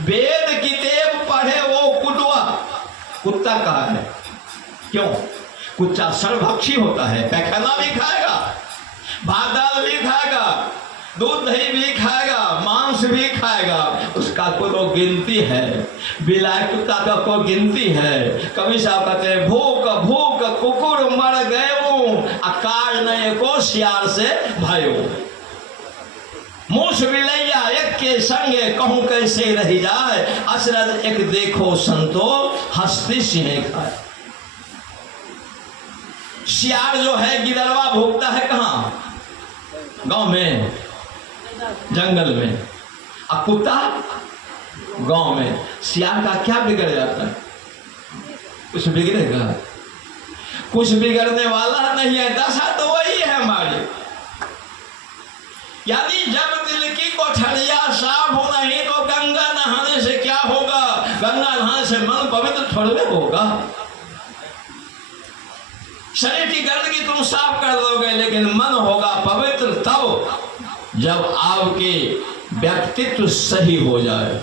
वेद किताब पढ़े वो कुटवा, कुत्ता कहा है क्यों? कुत्ता सर्वभक्षी होता है, पैखाना भी खाएगा, भात दाल भी खाएगा, दूध दही भी खाएगा, मांस भी खाएगा, उसका कोई गिनती है? बिलाय कुत्ता का कोई गिनती है? कभी साहब कहते हैं भूख भूख कुकुर मर गए आकाश न एको सियार से भयो, मूस बिलैया एक के संगे कहूं कैसे रही जाए, अशरद एक देखो संतो हस्ती सिंह खाए। सियार जो है गिदड़वा भोगता है कहाँ? गांव में, जंगल में, और कुत्ता गांव में। सियार का क्या बिगड़ जाता है? कुछ बिगड़ेगा? कुछ बिगड़ने वाला नहीं है, दशा तो वही है हमारी। यानी जब दिल की कोठरिया साफ हो नहीं तो गंगा नहाने से क्या होगा? गंगा नहाने से मन पवित्र थोड़े होगा। शरीर की गंदगी तुम साफ कर दोगे, लेकिन मन होगा पवित्र तब जब आपके व्यक्तित्व सही हो जाए।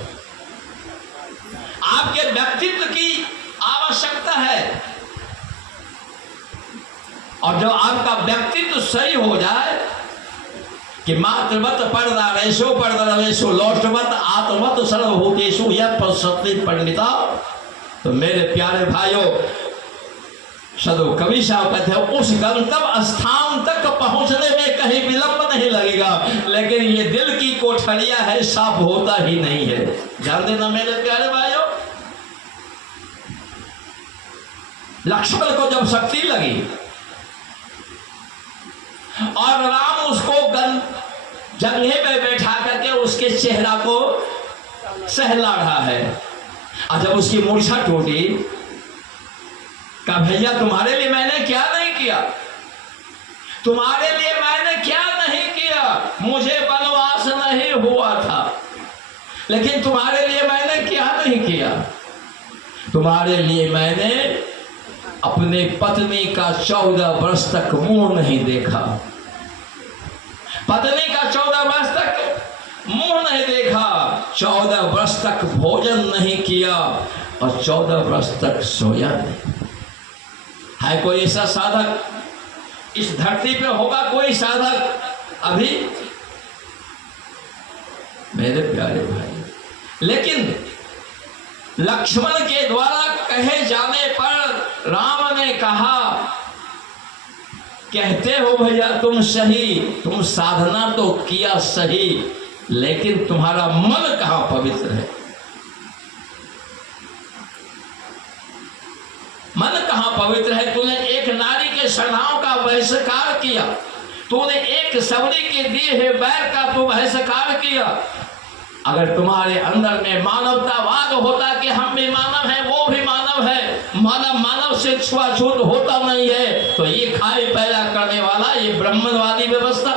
आपके व्यक्तित्व की आवश्यकता है, और जब आपका व्यक्तित्व सही हो जाए कि मातृवत परदारेशो परदरवेशो लोष्टवत आत्मवत सर्वभूतेषु यत् पश्यति पंडिता। तो मेरे प्यारे भाइयों, सदो कवि साहब कहते हैं उस गंतव्य स्थान तक पहुंचने में कहीं विलंब नहीं लगेगा, लेकिन ये दिल की कोठरिया है, साफ होता ही नहीं है। ध्यान देना मेरे प्यारे भाइयों, लक्ष्मण को जब शक्ति लगी और राम उसको जंघे पे बैठा करके उसके चेहरा को सहला रहा है, और जब उसकी मूर्छा टूटी, कहा भैया तुम्हारे लिए मैंने क्या नहीं किया, तुम्हारे लिए मैंने क्या नहीं किया, मुझे वनवास नहीं हुआ था, लेकिन तुम्हारे लिए मैंने क्या नहीं किया? तुम्हारे लिए मैंने अपने पत्नी का 14 वर्ष तक मुंह नहीं देखा, पत्नी का 14 वर्ष तक मुंह नहीं देखा, 14 वर्ष तक भोजन नहीं किया, और 14 वर्ष तक सोया नहीं। है कोई ऐसा साधक इस धरती पे? होगा कोई साधक अभी? मेरे प्यारे भाई, लेकिन लक्ष्मण के द्वारा कहे जाने पर राम ने कहा, कहते हो भैया तुम सही, तुम साधना तो किया सही, लेकिन तुम्हारा मन कहां पवित्र है? मन कहां पवित्र है? तूने एक नारी के श्रद्धाओं का बहिष्कार किया, तूने एक सबरी के दिए हुए बैर का तू बहिष्कार किया। अगर तुम्हारे अंदर में मानवतावाद होता कि हम भी मानव हैं, वो भी मानव है, मानव मानव से छुआछूत होता नहीं है, तो ये खाई पैदा करने वाला ये ब्राह्मणवादी व्यवस्था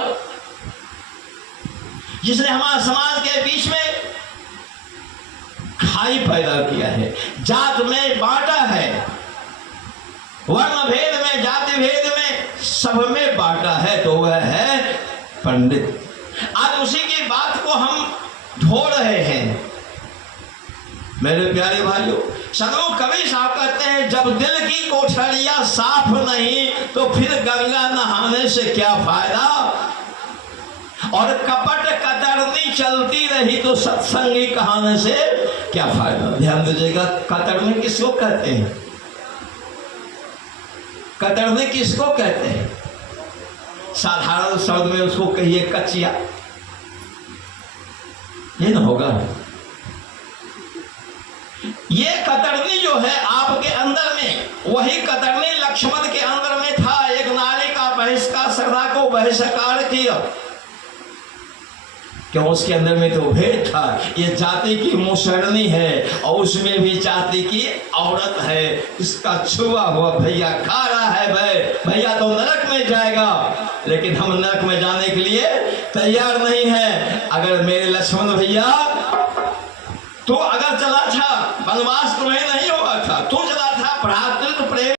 जिसने हमारे समाज के बीच में खाई पैदा किया है, जात में बांटा है, वर्ण भेद में, जाति भेद में, सब में बांटा है, तो वह है पंडित। आज उसी की बात को हम ढो रहे हैं। मेरे प्यारे भाइयों, सदो कवि साहब कहते हैं जब दिल की कोठरिया साफ नहीं तो फिर गंगा नहाने से क्या फायदा, और कपट कतरनी चलती रही तो सत्संगी कहाने से क्या फायदा। ध्यान दीजिएगा, कतरनी किसको कहते हैं? कतरनी किसको कहते हैं? साधारण शब्द में उसको कहिए कचिया, ये ना होगा। ये कतरनी जो है आपके अंदर में, वही कतरनी लक्ष्मण के अंदर में था। एक नारी का बहिष्कार, श्रद्धा को बहिष्कार किया, क्यों? उसके अंदर में तो भेद था। ये जाति की मुसरनी है, और उसमें भी जाति की औरत है, इसका छुआ हुआ भैया खा रहा है, भैया तो नरक में जाएगा, लेकिन हम नरक में जाने के लिए तैयार नहीं है। अगर मेरे लक्ष्मण भैया तो अगर चला था, वनवास तुम्हें नहीं हुआ था, तू चला था भ्रातृत्व प्रेम